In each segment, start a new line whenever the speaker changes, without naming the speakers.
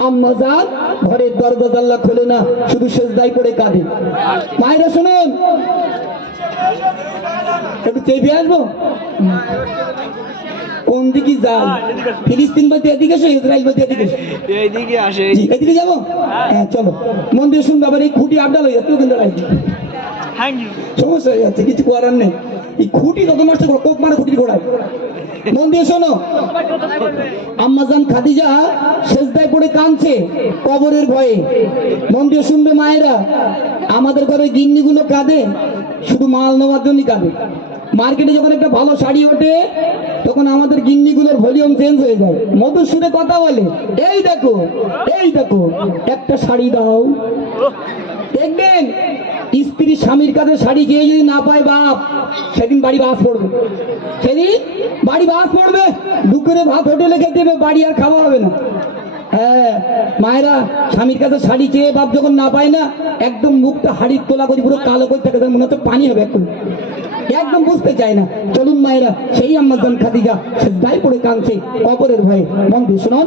আম্মাজান ঘরের দরজা জাল্লা খোলে না শুধু সেজদাই করে কাঁদে। মায়েরা শুনুন। একটু চেপে আসব? কোন দিকে যাই ফিলিস্তিন বাদে এদিকে এসো ইসরায়েল বাদে এদিকে এসো।
এইদিকে আসে
এদিকে যাব? হ্যাঁ। চলো। মন দিয়ে শুনবে আবার এই খুঁটি আড্ডা হয়ে যাচ্ছে
কিন্তু
সমস্যা যাচ্ছে কিছু করার নেই। এই খুঁটি যত করো কোপ মারে খুঁটির গোড়ায়। মন দিয়ে শোনো আম্মাজান খাদিজা সেজদায় পড়ে কাঁদছে কবরের ভয়ে। মন দিয়ে শুনবে মায়েরা, আমাদের ঘরে গিন্নিগুলো কাঁদে, শুধু মাল নেওয়ার জন্যই কাঁদে। মার্কেটে যখন একটা ভালো শাড়ি ওঠে, তখন আমাদের গিন্নিগুলোর ভলিউম চেঞ্জ হয়ে যায়। মধুর সুরে কথা বলে, এই দেখো এই দেখো, একটা শাড়ি দাও। দেখবেন? স্ত্রী স্বামীর কাছে শাড়ি চেয়ে যদি না পায় বাপ, সেদিন বাড়ি বাস পড়বে। সেদিন বাড়ি বাস পড়বে, দুপুরে ভাত হোটেলে খেতে হবে বাড়ি আর খাওয়া হবে না। হ্যাঁ মায়েরা স্বামীর কাছে শাড়ি চেয়ে বাপ যখন না পায় না, একদম মুখটা হাড়ির তোলা করে, পুরো কালো করে থাকে মনে হচ্ছে পানি হবে এখন একদম বুঝতে চায় না। চলুন মায়েরা, সেই আম্মাজান খাদিজা, সে দায় পড়ে কাঁদছে কবরের ভয়ে। মন শুনুন।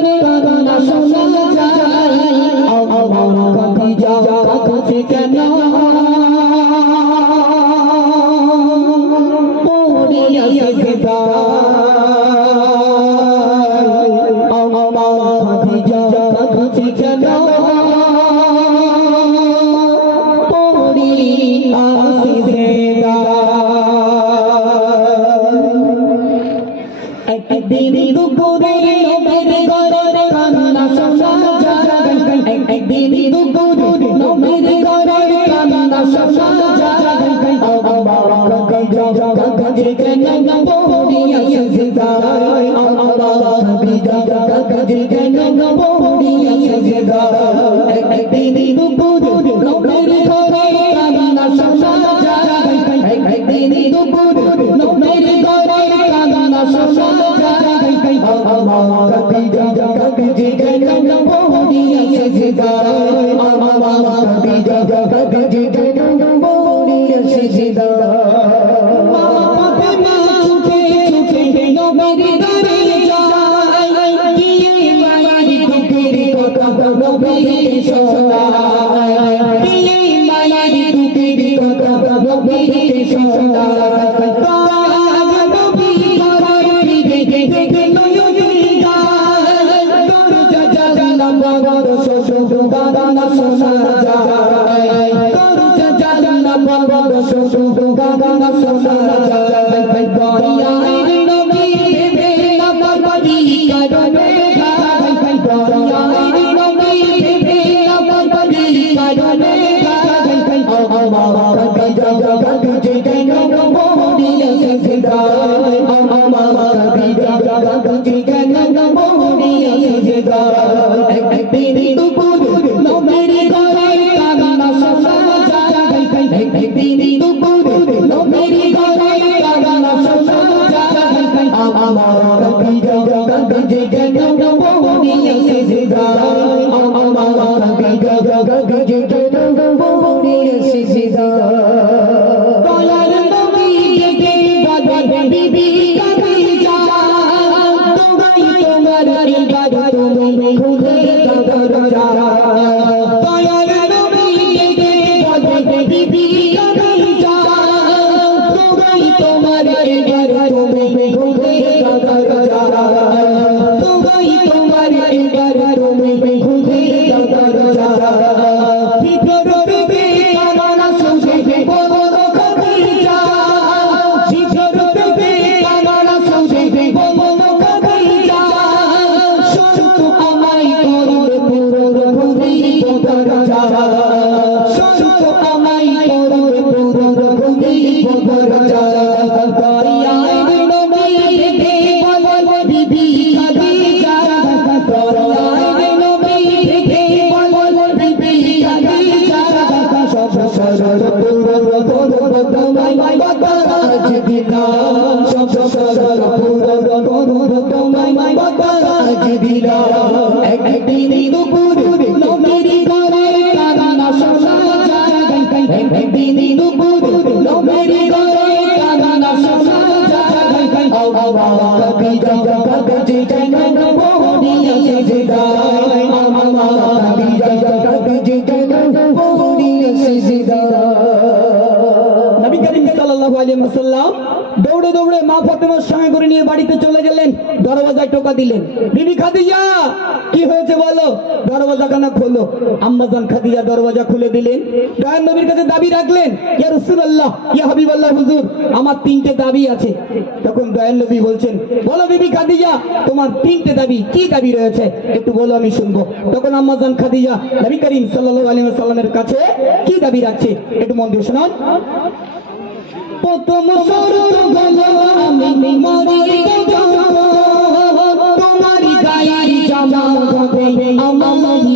নবীর কান্না শোনা যায় একদিন দুপুরে নবীর vida. দৌড়ে দৌড়ে মা ফাতেমার সঙ্গে করে নিয়ে বাড়িতে চলে গেলেন, দরওয়াজায় টোকা দিলেন। বিবি কি হয়েছে বলো? দরওয়াজা খানা খোলো। আম্মাজান খাদিজা দরওয়াজা খুলে দিলেন। দয়ার নবীর কাছে দাবি রাখলেন, ইয়া রাসূলুল্লাহ, ইয়া হুজুর, আমার তিনটে দাবি আছে। তখন দয়ার নবী বলছেন, বলো বিবি খাদিজা, তোমার তিনটে দাবি, কি দাবি রয়েছে? একটু বলো, আমি শুনব। তখন আম্মাজান খাদিজা, নবী করিম সাল্লাল্লাহু আলাইহি ওয়াসাল্লামের কাছে কি দাবি রাখছে? একটু মন দিয়ে শোনান। প্রথম শরত গলো আমি মরি তোমারি গায়ের জামা হবে আমারি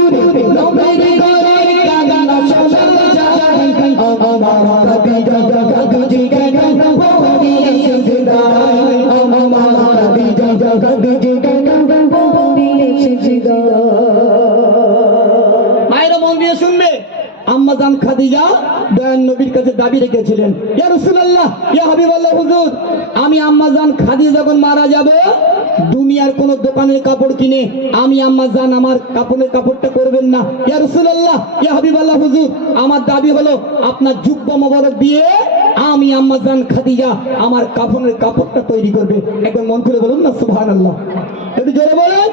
আম্মাজান খাদিজা দয়ান নবীর কাছে দাবি রেখেছিলেন, ইয়া রাসূলুল্লাহ, ইয়া হাবিবাল্লাহ, হুজুর, আমি আম্মাজান খাদিজা যখন মারা যাব, দুনিয়ার কোন দোকানের কাপড় কিনে আমি আম্মাজান আমার কাপড়ের কাপড়টা করবেন না। ইয়া রাসূলুল্লাহ, ইয়া হাবিবাল্লাহ, হুজুর, আমার দাবি হলো আপনার যুব্ব মোবারক দিয়ে আমি আম্মাজান খাদিজা আমার কাপড়ের কাপড়টা তৈরি করবে। একবার মন খুলে বলুন না, সুবহানাল্লাহ। একটু জোরে বলেন।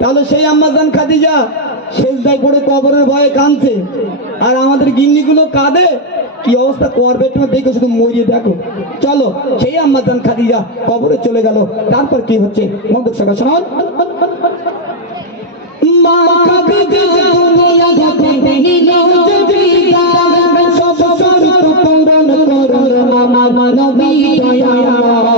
তাহলে সেই আম্মাজান খাদিজা শেষদায় পড়ে কবরের ভয়ে কাঁদছে আর আমাদের গিন্নিগুলো কাঁদে কি অবস্থা করবে তুমি দেখো শুধু মরিয়ে দেখো চলো সেই আম্মাজান খাদিজা কবরে চলে গেল তারপর কি হচ্ছে মন্দির সকাল শোনান মা খাদিজা দুনিয়া থেকে নিল যদি দান সব শর্ত পূরণ করল মামা নবী দয়াময়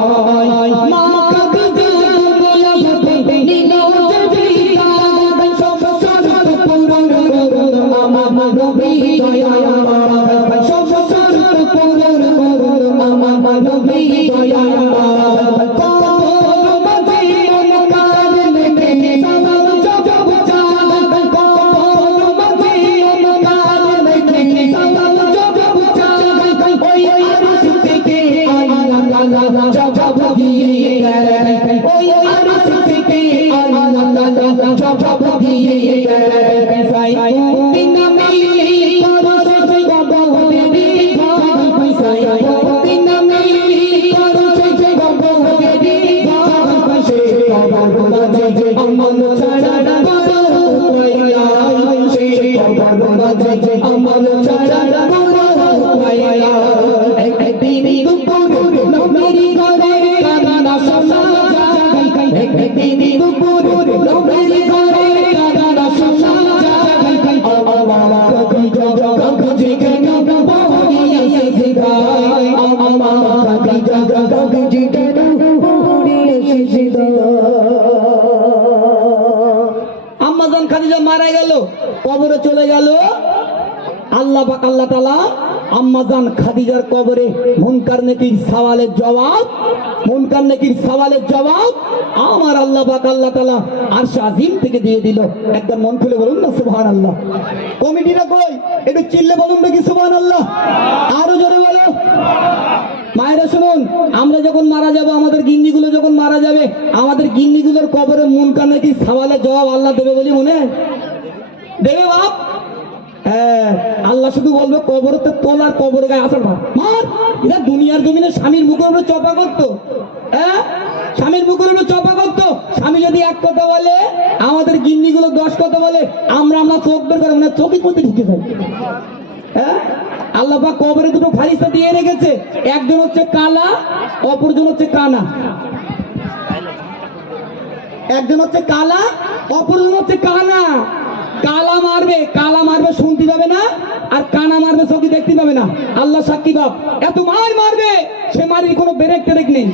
খাদিজা মারা গেল, কবরে চলে গেল। আল্লাহ পাক, আল্লাহ তালা আম্মাজান খাদিজার কবরে মুনকার নেকির সওয়ালের জবাব, মুনকার নেকির সওয়ালের জবাব আমার আল্লাহ পাক, আল্লাহ তালা আরশ আজিম থেকে দিয়ে দিল। একবার মন খুলে বলুন না সুবহান আল্লাহ কমিটিটা কই? একটু চিল্লে বলুন দেখি সুবহান আল্লাহ আরও জোরে বলো। মায়েরা শুনুন, আমরা যখন মারা যাব, আমাদের গিন্নিগুলো যখন মারা যাবে, আমাদের গিন্নিগুলোর কবরে মন কানে কি সওয়ালের জবাব আল্লাহ দেবে বলি মনে? দেবে বাপ? হ্যাঁ আল্লাহ শুধু বলবে, কবরতে তোলার কবরে গায়ে আসার ভাব মার! এটা দুনিয়ার জমিনে স্বামীর মুখের উপরে চপা করতো। হ্যাঁ? স্বামীর মুখের উপরে চপা করতো। স্বামী যদি এক কথা বলে, আমাদের গিন্নিগুলো দশ কথা বলে, আমরা আমরা চোখ বের করে মানে চোখের মধ্যে ঢুকে যাই। হ্যাঁ? আল্লাহ পাক কবরে দুটো ফারিস্তা দিয়ে রেখেছে। একজন হচ্ছে কালা, অপরজন হচ্ছে কানা। একজন হচ্ছে কালা, অপরজন হচ্ছে কানা। কালা মারবে কালা মারবে, শুনতে পাবে না, আর কানা মারবে চোখে দেখতে পাবে না। আল্লাহ সাক্ষী বাপ এত মার মারবে, সে মারির কোনো বেরেক টেরেক নেই।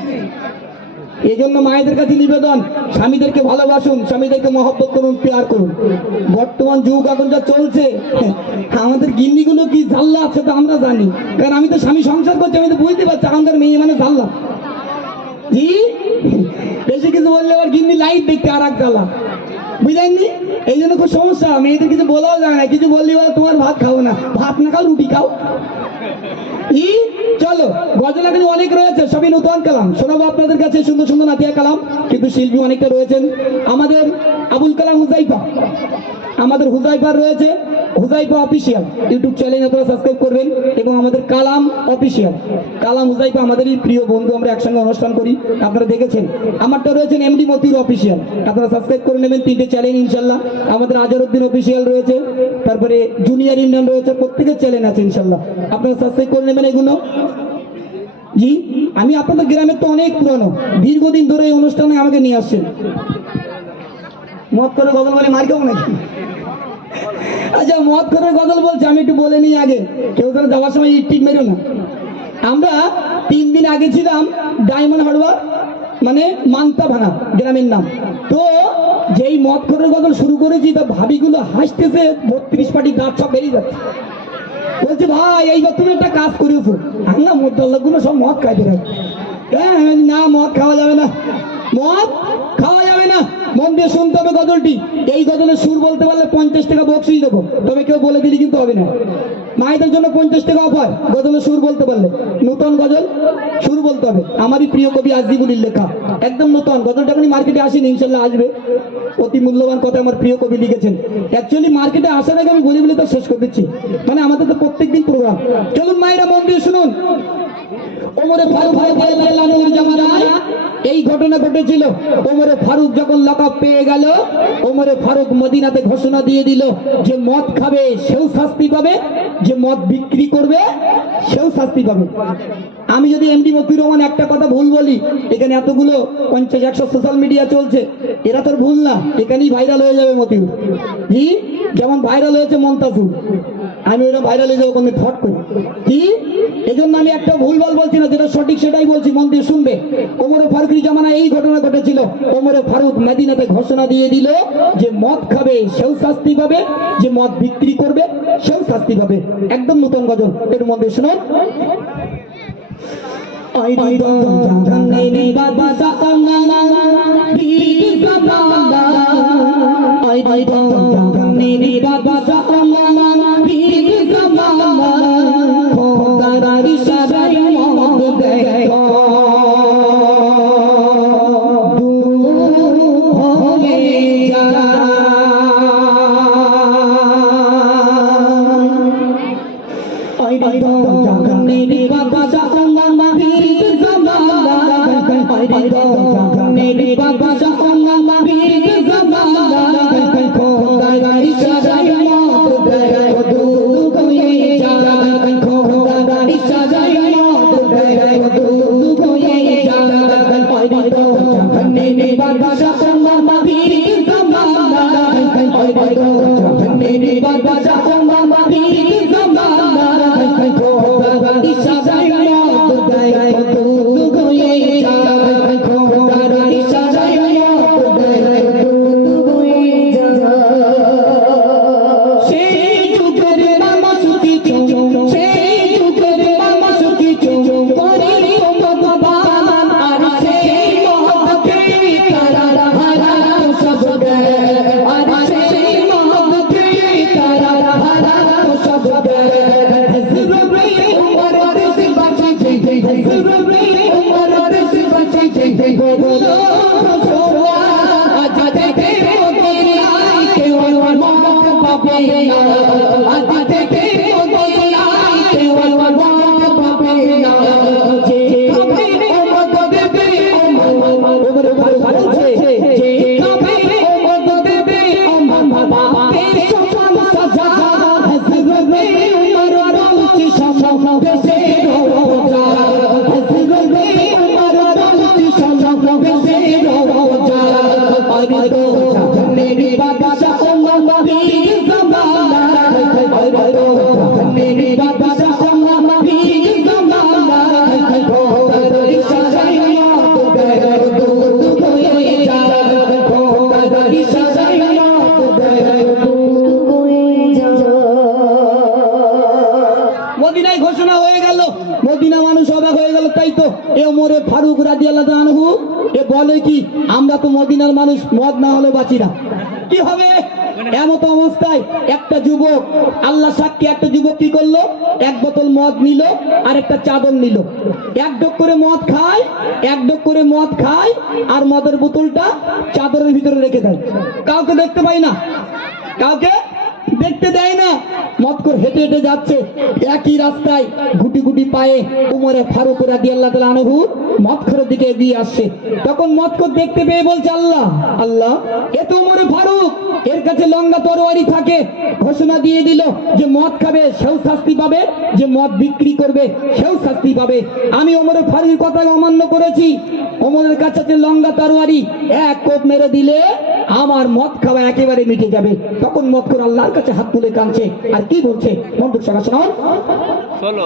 এই জন্য মায়েদের কাছে নিবেদন, স্বামীদেরকে ভালোবাসুন, স্বামীদেরকে মহব্বত করুন, পেয়ার করুন। বর্তমান যুগ এখন যা চলছে, আমাদের গিন্নিগুলো কি জাল্লা আছে তো আমরা জানি। কারণ আমি তো স্বামী সংসার করছি, আমি তো বুঝতে পারছি, আমাদের মেয়ে মানে জাল্লা। জি? বেশি কিছু বললে আবার গিন্নি লাইট দেখতে আর এক জ্বালা। বুঝলেননি? এই জন্য খুব সমস্যা মেয়েদের কিছু বলাও যায় না, কিছু বললি বল, তোমার ভাত খাও না, ভাত না খাও, রুটি খাও। ই, চলো, গজলা কিন্তু অনেক রয়েছে, সবই নতুন কালাম। শোনাবো আপনাদের কাছে সুন্দর সুন্দর নাতিয়া কালাম, কিন্তু শিল্পী অনেকটা রয়েছেন। আমাদের আবুল কালাম হুজাইফা। আমাদের হুজাইফার রয়েছে, হুজাইফা অফিসিয়াল। ইউটিউব চ্যানেল আপনারা সাবস্ক্রাইব করবেন এবং আমাদের কালাম অফিসিয়াল। কালাম হুজাইফা আমাদেরই প্রিয় বন্ধু, আমরা একসঙ্গে অনুষ্ঠান করি। আপনারা দেখেছেন, আমারটা রয়েছেন এমডি মতির অফিসিয়াল। আপনারা সাবস্ক্রাইব করে নেবেন তিনটে চ্যানেল ইনশাল্লাহ। আমাদের আজহারউদ্দিন অফিসিয়াল রয়েছে, তারপরে জুনিয়র ইন্ডিয়ান রয়েছে, প্রত্যেকের চ্যানেল আছে ইনশাল্লাহ। আপনারা সাবস্ক্রাইব করে নেবেন এগুলো। জি, আমি আপনাদের গ্রামের তো অনেক পুরনো। দীর্ঘদিন ধরে এই অনুষ্ঠানে আমাকে নিয়ে আসছেন। মত করে গজল বলে নাকি? আচ্ছা মত করে গজল বলছে, আমি একটু বলে নিই আগে। কেউ যেন যাওয়ার সময় টিক মেরো না। আমরা তিন দিন আগে ছিলাম ডায়মন্ড হারবার মানে মান্তা ভানা গ্রামের নাম। তো যেই মদ করে গজল শুরু করেছি, তা ভাবিগুলো হাসতেছে, বত্রিশ পাটি দাঁত সব বেরিয়ে যাচ্ছে। বলছে, ভাই এইবার তুমি একটা কাজ করেছ আর না মোদ্দাল্লাগুলো সব মদ খাইতে থাকে হ্যাঁ না, মদ খাওয়া যাবে না। মদ খাওয়া মন দিয়ে শুনতে হবে গজলটি। এই গজলের সুর বলতে পারলে পঞ্চাশ টাকা বক্সিস দেবো। তবে কেউ বলে দিলি কিন্তু হবে না। মায়েদের জন্য পঞ্চাশ টাকা অফার গজলের সুর বলতে পারলে। নতুন গজল, সুর বলতে হবে। আমারই প্রিয় কবি আজিবুলির লেখা। একদম নতুন। গজলটা এখনই মার্কেটে আসেনি, ইনশাল্লাহ আসবে। অতি মূল্যবান কথা আমার প্রিয় কবি লিখেছেন। অ্যাকচুয়ালি মার্কেটে আসার আগে আমি বলি বলে তো শেষ করে দিচ্ছি। মানে আমাদের তো প্রত্যেকদিন প্রোগ্রাম চলুন মায়েরা মন দিয়ে শুনুন। ওমরে ফারুক রাদিয়াল্লাহু আনহুর জামানায় এই ঘটনা ঘটেছিল। ওমরে ফারুক যখন লকব পেয়ে গেল, ওমরে ফারুক মদিনাতে ঘোষণা দিয়ে দিল যে মদ খাবে, সেও শাস্তি পাবে, যে মদ বিক্রি করবে, সেও শাস্তি পাবে। আমি যদি এমডি মতিউর রহমান একটা কথা ভুল বলি, এখানে এতগুলো পঞ্চাশ, একশো সোশ্যাল মিডিয়া চলছে, এরা তোর ভুল না, এখানেই ভাইরাল হয়ে যাবে মতিউর। যেমন ভাইরাল হয়েছে মন্তাজুর আমি ওরা ভাইরাল হয়ে যাব কোনো ফট কি এই জন্য আমি একটা ভুলভাল বলছি না যেটা সঠিক সেটাই বলছি মন দিয়ে শুনবে ওমরে ফারুকের জামানা এই ঘটনা ঘটেছিল ওমরে ফারুক মেদিনাতে ঘোষণা দিয়ে দিল যে মদ খাবে সেও শাস্তি পাবে যে মদ বিক্রি করবে সেও শাস্তি পাবে একদম নতুন গজল এর মধ্যে শুনুন I don't need I don't need খোদার যায় I don't need Baba Jahannama Bir zamanda I don't need Baba Jahannama Bir मेरी बादशाह মদিনার মানুষ মদ না হলে বাঁচি না। কি হবে? এমত অবস্থায় একটা যুবক, আল্লাহ সাক্ষী, একটা যুবক কি করল? এক বোতল মদ নিল আর একটা চাদর নিল। এক ডোক করে মদ খায়, এক ডোক করে মদ খায়, আর মদের বোতলটা চাদরের ভিতরে রেখে দেয়। কাউকে দেখতে পাই না? কাউকে? দেখতে দেয় না। মৎকর হেঁটে হেঁটে যাচ্ছে। একই রাস্তায় গুটি গুটি পায়ে উমরে ফারুক রাদি আল্লাহ তালা আনহু মৎখরের দিকে এগিয়ে আসছে। তখন মৎকর দেখতে পেয়ে বলছে, আল্লাহ আল্লাহ, এ তো উমরে ফারুক। এর কাছে লঙ্গা তরোয়ারি থাকে। ঘোষণা দিয়ে দিল যে মদ খাবে, সেও শাস্তি পাবে। যে মদ বিক্রি করবে, সেও শাস্তি পাবে। আমি ওমরের ফারুকের কথা অমান্য করেছি। ওমরের কাছে লঙ্গা তরোয়ারি, এক কোপ মেরে দিলে আমার মদ খাওয়া একেবারে মিটে যাবে। তখন মদ করে আল্লাহর কাছে হাত তুলে কাঁদছে। আর কি বলছে? মন্ত্র সঙ্গে শোনাও
ষোলো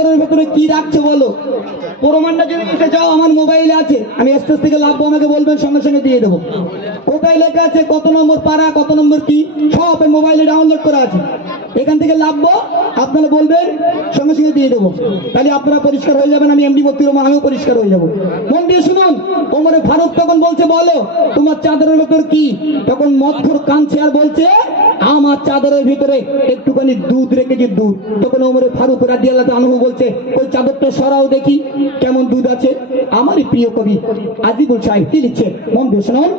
চাদরের ভেতরে কি রাখছে বলো? প্রমাণটা যদি দিতে চাও, আমার মোবাইলে আছে। আমি স্টেজ থেকে লাভবো আমাকে বলবেন, সঙ্গে সঙ্গে দিয়ে দেবো। কোথায় লেখা আছে, কত নম্বর পাড়া, কত নম্বর কি? সব মোবাইলে ডাউনলোড করা আছে। এখান থেকে লাভবো আপনারা বলবেন সঙ্গে সঙ্গে দিয়ে দেবো। তাহলে আপনারা পরিষ্কার হয়ে যাবেন আমি এমডি মতির আমিও পরিষ্কার হয়ে যাব। মন দিয়ে শুনুন ওমরে ফারুক তখন বলছে বলো তোমার চাদরের ভেতর কি? তখন মৎখর কাঁদছে আর বলছে আমার চাদরের ভিতরে একটুখানি দুধ রেখেছি দুধ। তখন ওমরে ফারুক রাজি আল্লাহ আনহু বলছে ওই চাদরটা সরাও দেখি কেমন দুধ আছে? আমারই প্রিয় কবি আজিবুল সাহেব কি লিখছে? মন দিয়ে শুনুন।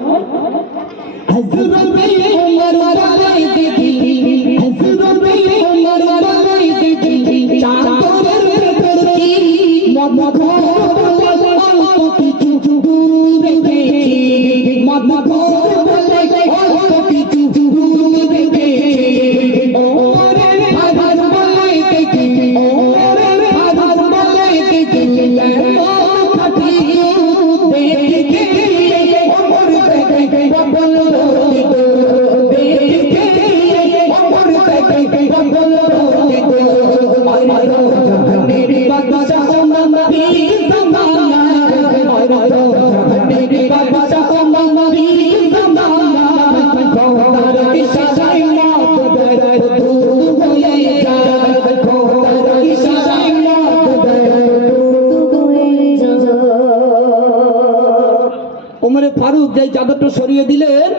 সরিয়ে দিলেন।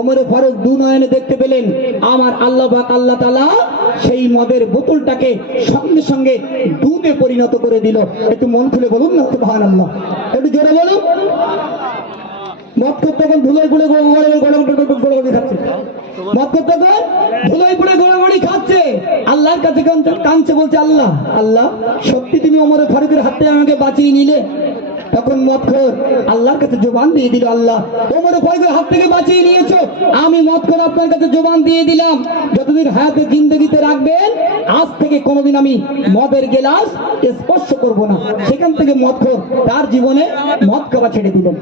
ওমরে ফারুক দু নয়নে দেখতে পেলেন, আমার আল্লাহ বাক আল্লাহ তালা সেই মদের বোতলটাকে সঙ্গে সঙ্গে দুধে পরিণত করে দিল। একটু মন খুলে বলুন না ভান আল্লাহ একটু জোরে বলুন। আল্লাহ আল্লাহ, সত্যি তুমি ওমরে ফারুকের হাতে আমাকে বাঁচিয়ে নিলে তখন মদখোর আল্লাহর কাছে জবান দিয়ে দিল আল্লাহ। ওমর ফারুকের হাত থেকে বাঁচিয়ে নিয়েছো। আমি মদখোর আপনার কাছে জবান দিয়ে দিলাম। যতদিন হায়াতে জিন্দগিতে রাখবেন, আজ থেকে কোনোদিন আমি মদের গেলাস স্পর্শ করব না। সেখান থেকে মদখোর তার জীবনে মদ খাওয়া ছেড়ে দিলেন।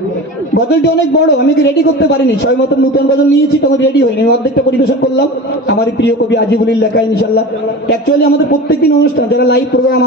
গজলটি অনেক বড়, আমি কি রেডি করতে পারিনি? ছয় মতো নতুন গজল নিয়েছি, তখন রেডি হয়নি অর্ধেকটা পরিবেশন করলাম। আমার প্রিয় কবি আজিবুলির লেখা ইনশাল্লাহ অ্যাকচুয়ালি আমাদের প্রত্যেকদিন অনুষ্ঠান, যারা লাইভ প্রোগ্রাম